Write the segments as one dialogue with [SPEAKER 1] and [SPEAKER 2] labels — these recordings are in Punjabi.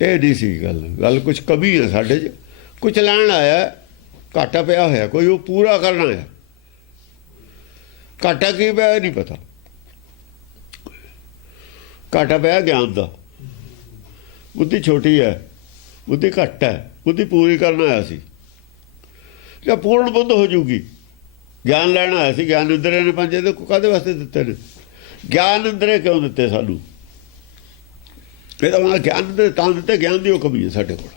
[SPEAKER 1] ਇਹ ਨਹੀਂ ਸੀ ਗੱਲ ਗੱਲ ਕੁਝ ਕਮੀ ਹੈ ਸਾਡੇ 'ਚ। ਕੁਝ ਲੈਣ ਆਇਆ, ਘਾਟਾ ਪਿਆ ਹੋਇਆ, ਕੋਈ ਉਹ ਪੂਰਾ ਕਰਨਾ ਹੈ ਘਾਟਾ ਕੀ ਪਿਆ ਇਹ ਨਹੀਂ ਪਤਾ। ਘਾਟਾ ਪਿਆ ਗਿਆਨ ਦਾ। ਬੁੱਧੀ ਛੋਟੀ ਹੈ, ਬੁੱਧੀ ਘੱਟ ਹੈ, ਬੁੱਧੀ ਪੂਰੀ ਕਰਨ ਆਇਆ ਸੀ। ਜਾਂ ਪੂਰਨ ਬੁੱਧ ਹੋ ਜੂਗੀ। ਗਿਆਨ ਲੈਣ ਆਇਆ ਸੀ, ਗਿਆਨ ਇੰਦਰੇ ਨੇ ਪੰਜੇ ਦੇ ਕਾਦੇ ਵਾਸਤੇ ਦਿੱਤੇ ਨੇ? ਗਿਆਨ ਇੰਦਰੇ ਕਿਉਂ ਦਿੱਤੇ ਸਾਨੂੰ? ਇਹਦਾ ਮਤਲਬ ਗਿਆਨ ਦੇ ਤਾਂ ਦਿੱਤੇ, ਗਿਆਨ ਦੀ ਉਹ ਕਮੀ ਹੈ ਸਾਡੇ ਕੋਲ।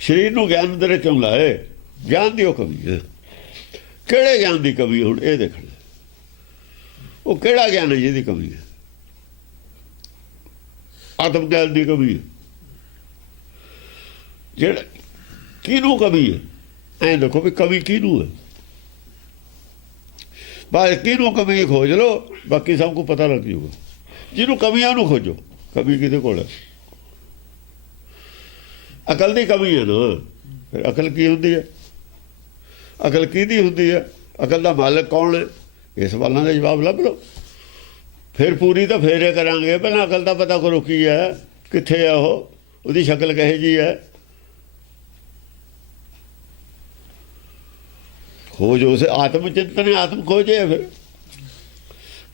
[SPEAKER 1] ਸਰੀਰ ਨੂੰ ਗਿਆਨ ਦੇ ਕਿਉਂ ਲਾਏ? ਗਿਆਨ ਦੀ ਉਹ ਕਮੀ ਹੈ। ਕਿਹੜੇ ਗਿਆਨ ਦੀ ਕਮੀ ਹੁਣ? ਇਹ ਦੇਖਣਾ ਉਹ ਕਿਹੜਾ ਗਿਆਨ ਹੈ ਜਿਹਦੀ ਕਮੀ ਹੈ? ਆਤਮ ਗਿਆਨ ਦੀ ਕਮੀ ਹੈ। ਜਿਹੜਾ ਕਿਹਨੂੰ ਕਮੀ ਹੈ? ਐਂ ਦੇਖੋ ਵੀ ਕਮੀ ਕਿਹਨੂੰ ਹੈ? ਬਾਅਦ ਕਿਹਨੂੰ ਕਮੀ ਖੋਜ ਲਓ, ਬਾਕੀ ਸਭ ਨੂੰ ਪਤਾ ਲੱਗ ਜੂਗਾ ਜਿਹਨੂੰ ਕਮੀ ਆ ਉਹਨੂੰ ਖੋਜੋ ਕਮੀ ਕਿਹਦੇ ਕੋਲ ਹੈ? ਅਕਲ ਦੀ ਕਮੀ ਹੈ ਨਾ। ਫਿਰ ਅਕਲ ਕੀ ਹੁੰਦੀ ਹੈ? ਅਕਲ ਕਿਹਦੀ ਹੁੰਦੀ ਹੈ? ਅਕਲ ਦਾ ਮਾਲਕ ਕੌਣ ਹੈ? ਇਸ ਸਵਾਲਾਂ ਦਾ ਜਵਾਬ ਲੱਭ ਲਓ। ਫਿਰ ਪੂਰੀ ਤਾਂ ਫੇਰ ਇਹ ਕਰਾਂਗੇ, ਪਹਿਲਾਂ ਅਕਲ ਦਾ ਪਤਾ ਕਰੋ ਕੀ ਹੈ, ਕਿੱਥੇ ਆ ਉਹ, ਉਹਦੀ ਸ਼ਕਲ ਕਹੇ ਜੀ ਹੈ। ਖੋਜ, ਉਸ ਆਤਮ ਚਿੰਤਨ ਆਤਮ ਖੋਜੇ ਫਿਰ।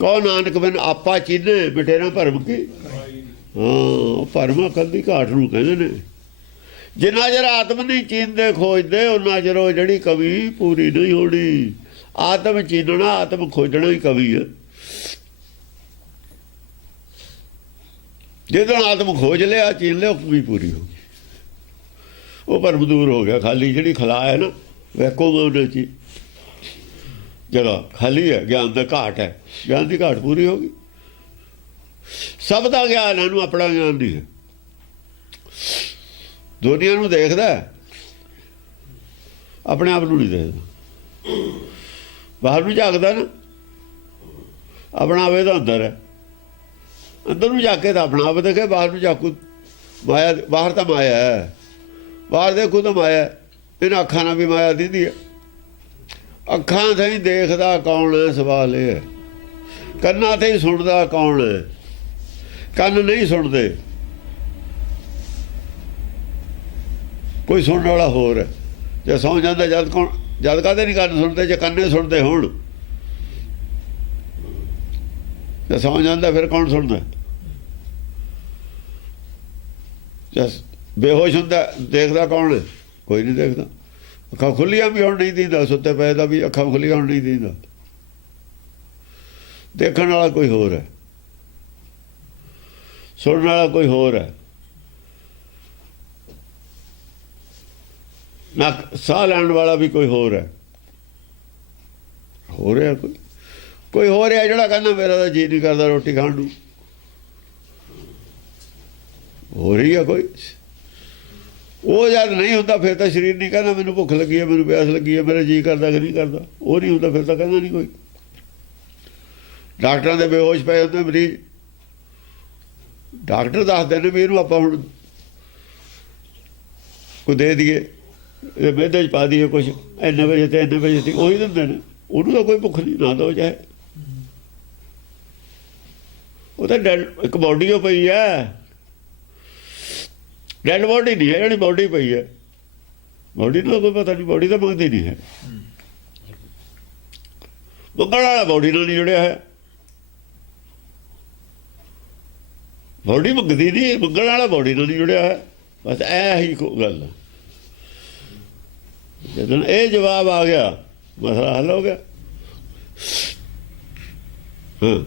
[SPEAKER 1] ਕੋ ਨਾਨਕ ਬਿਨ ਆਪਾ ਚੀਨੇ ਬਿਟੇਰਾ ਭਰਮ ਕੀ? ਹਾਂ ਭਰਮ ਅਕਲ ਦੀ ਘਾਟ ਨੂੰ ਕਹਿੰਦੇ ਨੇ। ਜਿੰਨਾ ਚਿਰ ਆਤਮ ਨਹੀਂ ਚੀਨਦੇ, ਖੋਜਦੇ ਉਹਨਾਂ ਚਿਰ ਉਹ ਜਿਹੜੀ ਕਵੀ ਪੂਰੀ ਨਹੀਂ ਹੋਣੀ। ਆਤਮ ਚੀਨਣਾ, ਆਤਮ ਖੋਜਣਾ ਹੀ ਕਵੀ ਹੈ ਜਦੋਂ ਆਤਮ ਖੋਜ ਲਿਆ, ਚੀਨ ਲਿਆ, ਉਹ ਕਵੀ ਪੂਰੀ ਹੋ ਗਈ। ਉਹ ਭਰਮ ਦੂਰ ਹੋ ਗਿਆ, ਖਾਲੀ ਜਿਹੜੀ ਖਲਾ ਹੈ ਨਾ ਵੈਕੂਮ ਉਹਦੇ ਚ ਜਗ੍ਹਾ ਖਾਲੀ ਹੈ, ਗਿਆਨ ਦਾ ਘਾਟ ਹੈ। ਗਿਆਨ ਦੀ ਘਾਟ ਪੂਰੀ ਹੋ ਗਈ। ਸਭ ਦਾ ਗਿਆਨ ਇਹਨੂੰ ਆਪਣਾ ਗਿਆਨ ਨਹੀਂ ਹੈ। ਦੁਨੀਆ ਨੂੰ ਦੇਖਦਾ ਆਪਣੇ ਆਪ ਨੂੰ ਨਹੀਂ ਦੇਖਦਾ। ਬਾਹਰ ਨੂੰ ਝਾਕਦਾ ਨਾ। ਆਪਣਾ ਆਵੇ ਤਾਂ ਅੰਦਰ ਹੈ। ਅੰਦਰ ਨੂੰ ਜਾ ਕੇ ਤਾਂ ਆਪਣਾ ਆਪ ਦੇਖੇ, ਬਾਹਰ ਨੂੰ ਝਾਕੂ ਮਾਇਆ ਬਾਹਰ ਤਾਂ ਮਾਇਆ ਹੈ। ਬਾਹਰ ਦੇਖੋ ਤਾਂ ਮਾਇਆ ਇਹਨਾਂ ਅੱਖਾਂ ਨਾਲ ਵੀ ਮਾਇਆ ਦਿੰਦੀ ਹੈ। ਅੱਖਾਂ ਤੇ ਦੇਖਦਾ ਕੌਣ ਹੈ ਸਵਾਲ ਇਹ ਹੈ। ਕੰਨਾਂ ਤੇ ਸੁਣਦਾ ਕੌਣ ਹੈ ਕੰਨ ਨਹੀਂ ਸੁਣਦੇ। ਕੋਈ ਸੁਣਨ ਵਾਲਾ ਹੋਰ ਹੈ ਜੇ ਸੌ ਜਾਂਦਾ ਜਦ ਕੌਣ, ਜਦ ਕਾਦੇ ਨਹੀਂ ਕੰਨ ਸੁਣਦੇ, ਜੇ ਕੰਨੇ ਸੁਣਦੇ ਹੋਣ। ਜੇ ਸੌ ਜਾਂਦਾ ਫਿਰ ਕੌਣ ਸੁਣਦਾ? ਜਸ ਬੇਹੋਸ਼ ਹੁੰਦਾ, ਦੇਖਦਾ ਕੌਣ ਹੈ ਕੋਈ ਨਹੀਂ ਦੇਖਦਾ। ਅੱਖਾਂ ਖੁੱਲੀਆਂ ਵੀ ਹੁਣ ਨਹੀਂ ਦਿੰਦਾ, ਸੁੱਤੇ ਪਏ ਦਾ ਵੀ ਅੱਖਾਂ ਖੁੱਲੀਆਂ ਹੁਣ ਨਹੀਂ ਦਿੰਦਾ। ਦੇਖਣ ਵਾਲਾ ਕੋਈ ਹੋਰ ਹੈ। ਸੁਣਨ ਵਾਲਾ ਕੋਈ ਹੋਰ ਹੈ। ਨਾ ਸਾਹ ਲੈਣ ਵਾਲਾ ਵੀ ਕੋਈ ਹੋਰ ਹੈ। ਹੋ ਰਿਹਾ ਕੋਈ ਕੋਈ ਹੋ ਰਿਹਾ ਜਿਹੜਾ ਕਹਿੰਦਾ, ਮੇਰਾ ਤਾਂ ਜੀ ਨਹੀਂ ਕਰਦਾ ਰੋਟੀ ਖਾਣ ਨੂੰ। ਹੋ ਰਹੀ ਹੈ ਕੋਈ? ਉਹ ਜਦ ਨਹੀਂ ਹੁੰਦਾ ਫਿਰ ਤਾਂ ਸਰੀਰ ਨਹੀਂ ਕਹਿੰਦਾ ਮੈਨੂੰ ਭੁੱਖ ਲੱਗੀ ਹੈ, ਮੈਨੂੰ ਪਿਆਸ ਲੱਗੀ ਹੈ, ਮੇਰਾ ਜੀ ਕਰਦਾ ਕਿ ਨਹੀਂ ਕਰਦਾ। ਉਹ ਨਹੀਂ ਹੁੰਦਾ, ਫਿਰ ਤਾਂ ਕਹਿੰਦਾ ਨਹੀਂ ਕੋਈ। ਡਾਕਟਰਾਂ ਦੇ ਬੇਹੋਸ਼ ਪਏ ਹੁੰਦੇ ਮਰੀਜ਼। ਡਾਕਟਰ ਦੱਸਦੇ ਨੇ ਵੀ ਇਹਨੂੰ ਆਪਾਂ ਹੁਣ ਕੋ ਦੇ ਦਈਏ, ਇਹ ਮਿਹਦੇ ਚ ਪਾ ਦਈਏ ਕੁਝ ਇੰਨੇ ਵਜੇ ਤੇ ਇੰਨੇ ਵਜੇ ਤੇ ਉਹੀ ਦਿੰਦੇ ਨੇ। ਉਹਨੂੰ ਤਾਂ ਕੋਈ ਭੁੱਖ ਨਹੀਂ, ਨਾ ਦੋ ਚਾਹੇ। ਉਹ ਤਾਂ ਡੈਡ- ਇੱਕ ਬੋਡੀ ਉਹ ਪਈ ਹੈ। ਡੈਡ ਬੋਡੀ ਨਹੀਂ ਹੈ ਜਿਹੜੀ ਬੋਡੀ ਪਈ ਹੈ। ਬੋਡੀ ਨੂੰ ਕੋਈ ਪਤਾ ਨਹੀਂ ਬੋਡੀ ਤਾਂ ਮੰਗਦੀ ਨਹੀਂ ਹੈ। ਮੰਗਣ ਵਾਲਾ ਬੋਡੀ ਨਾਲ ਨਹੀਂ ਜੁੜਿਆ ਹੈ ਬੋਡੀ ਮੰਗਦੀ ਨਹੀਂ, ਮੰਗਣ ਵਾਲਾ ਬੋਡੀ ਨਾਲ ਨਹੀਂ ਜੁੜਿਆ ਹੈ ਬਸ ਐ ਹੀ ਗੱਲ ਹੈ। ਜਦੋਂ ਇਹ ਜਵਾਬ ਆ ਗਿਆ, ਮਸਲਾ ਹੱਲ ਹੋ ਗਿਆ। ਹਾਂ।